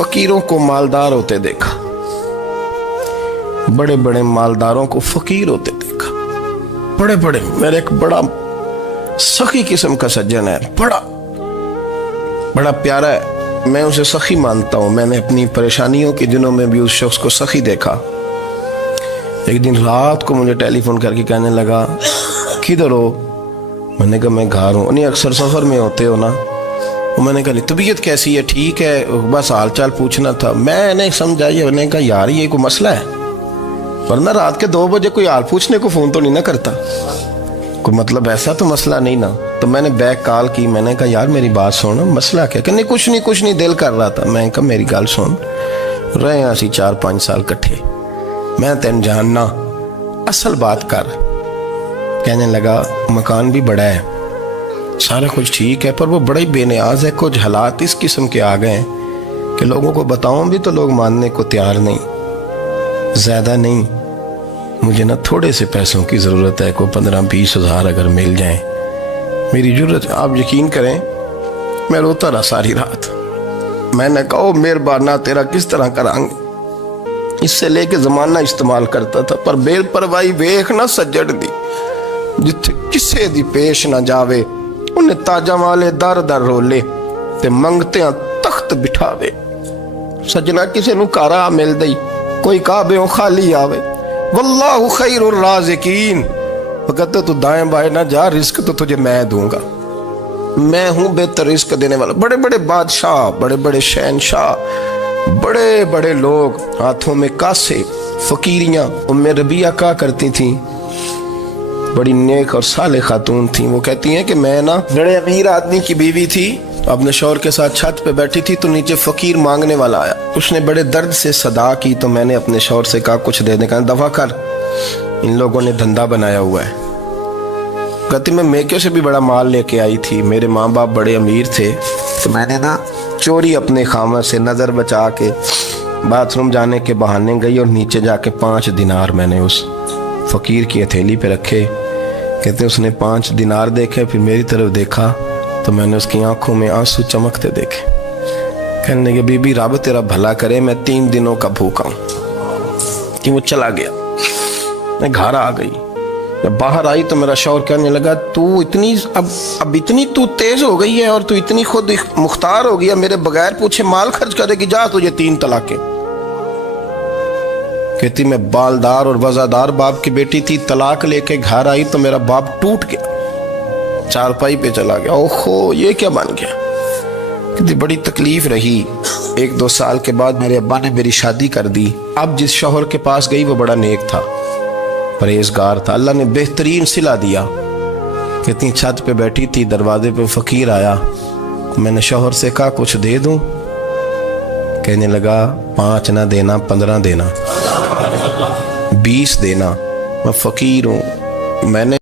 फकीरों को मालदार होते देखा, बड़े बड़े मालदारों को फकीर होते देखा। बड़े बड़े, मेरे एक बड़ा सखी किस्म का सज्जन है, बड़ा प्यारा है, मैं उसे सखी मानता हूँ। मैंने अपनी परेशानियों के दिनों में भी उस शख्स को सखी देखा। एक दिन रात को मुझे टेलीफोन करके कहने लगा, किधर हो? मैंने कहा मैं घर हूँ। नहीं, अक्सर सफ़र में होते हो ना? वो मैंने कहा तबीयत कैसी है? ठीक है, बस हाल चाल पूछना था। मैंने समझाई, मैंने कहा यार ये कोई मसला है, वरना रात के 2 बजे कोई हाल पूछने को फ़ोन तो नहीं ना करता, कोई मतलब ऐसा तो मसला नहीं ना। तो मैंने बैक कॉल की, मैंने कहा यार मेरी बात सुन, मसला क्या? कि नहीं कुछ नहीं दिल कर रहा था। मैं कहा मेरी गल सुन, रहे असी 4-5 साल कट्ठे, मैं तेन जानना, असल बात कर। कहने लगा मकान भी बड़ा है, सारा कुछ ठीक है, पर वो बड़ा ही बेनियाज है। कुछ हालात इस किस्म के आ गए हैं कि लोगों को बताऊं भी तो लोग मानने को तैयार नहीं। ज़्यादा नहीं, मुझे ना थोड़े से पैसों की ज़रूरत है, को 15-20 हज़ार अगर मिल जाएं, मेरी ज़रूरत। आप यकीन करें, मैं रोता रहा सारी रात। मैंने कहा मेहरबाना तेरा किस तरह करांगे, इससे लेके ज़माना इस्तेमाल करता था, पर बेपरवाही वेख ना सज्जड़ दी, जिथे किसे दी पेश ना जावे, उन्हें ताजा वाले दर दर रोले ते मंगते तख्त बिठावे। सजना किसे नू कारा मिल दई, कोई काबे खाली आवे। वल्लाहु खैरुर राज़िकीन, कहते तू दाएं बाएं ना जा, रिस्क तो तुझे मैं दूंगा, मैं हूं बेहतर रिस्क देने वाला। बड़े बड़े बादशाह, बड़े बड़े शहनशाह, बड़े बड़े लोग, हाथों में कासे, फकीरियां। उम्मे रबिया क्या करती थी, बड़ी नेक और साले खातून थी। वो कहती हैं कि मैं ना बड़े अमीर आदमी की बीवी थी, अपने शौहर के साथ छत पे बैठी थी तो नीचे फकीर मांगने वाला आया, उसने बड़े दर्द से सदा की, तो मैंने अपने शौहर से कहा कुछ देने का, दफा कर, इन लोगों ने धंधा बनाया हुआ है। कहती मैं मेके से भी बड़ा माल लेके आई थी, मेरे माँ बाप बड़े अमीर थे, तो मैंने ना चोरी अपने खामद से नज़र बचा के बाथरूम जाने के बहाने गई और नीचे जाके 5 दिनार मैंने उस फ़कीर की हथेली पे रखे। कहते उसने 5 दिनार देखे, फिर मेरी तरफ देखा तो मैंने उसकी आंखों में आंसू चमकते देखे। कहने लगे बीबी रब तेरा भला करे, मैं 3 दिनों का भूखा हूँ। कि वो चला गया, मैं घर आ गई। जब बाहर आई तो मेरा शौहर कहने लगा तू इतनी अब इतनी तू तेज हो गई है और तू इतनी खुद मुख्तार हो गई, मेरे बगैर पूछे माल खर्च करेगी, जा तुझे 3 तलाकें। कहती मैं बालदार और वज़ादार बाप की बेटी थी, तलाक लेके घर आई तो मेरा बाप टूट गया, चारपाई पे चला गया। ओहो ये क्या बन गया। कहती बड़ी तकलीफ रही। 1-2 साल के बाद मेरे अब्बा ने मेरी शादी कर दी। अब जिस शौहर के पास गई वो बड़ा नेक था, परहेजगार था, अल्लाह ने बेहतरीन सिला दिया। कहती छत पे बैठी थी, दरवाजे पे फकीर आया, मैंने शौहर से कहा कुछ दे दूं? कहने लगा 5 ना देना, 15 देना, 20 देना, मैं फकीर हूँ। मैंने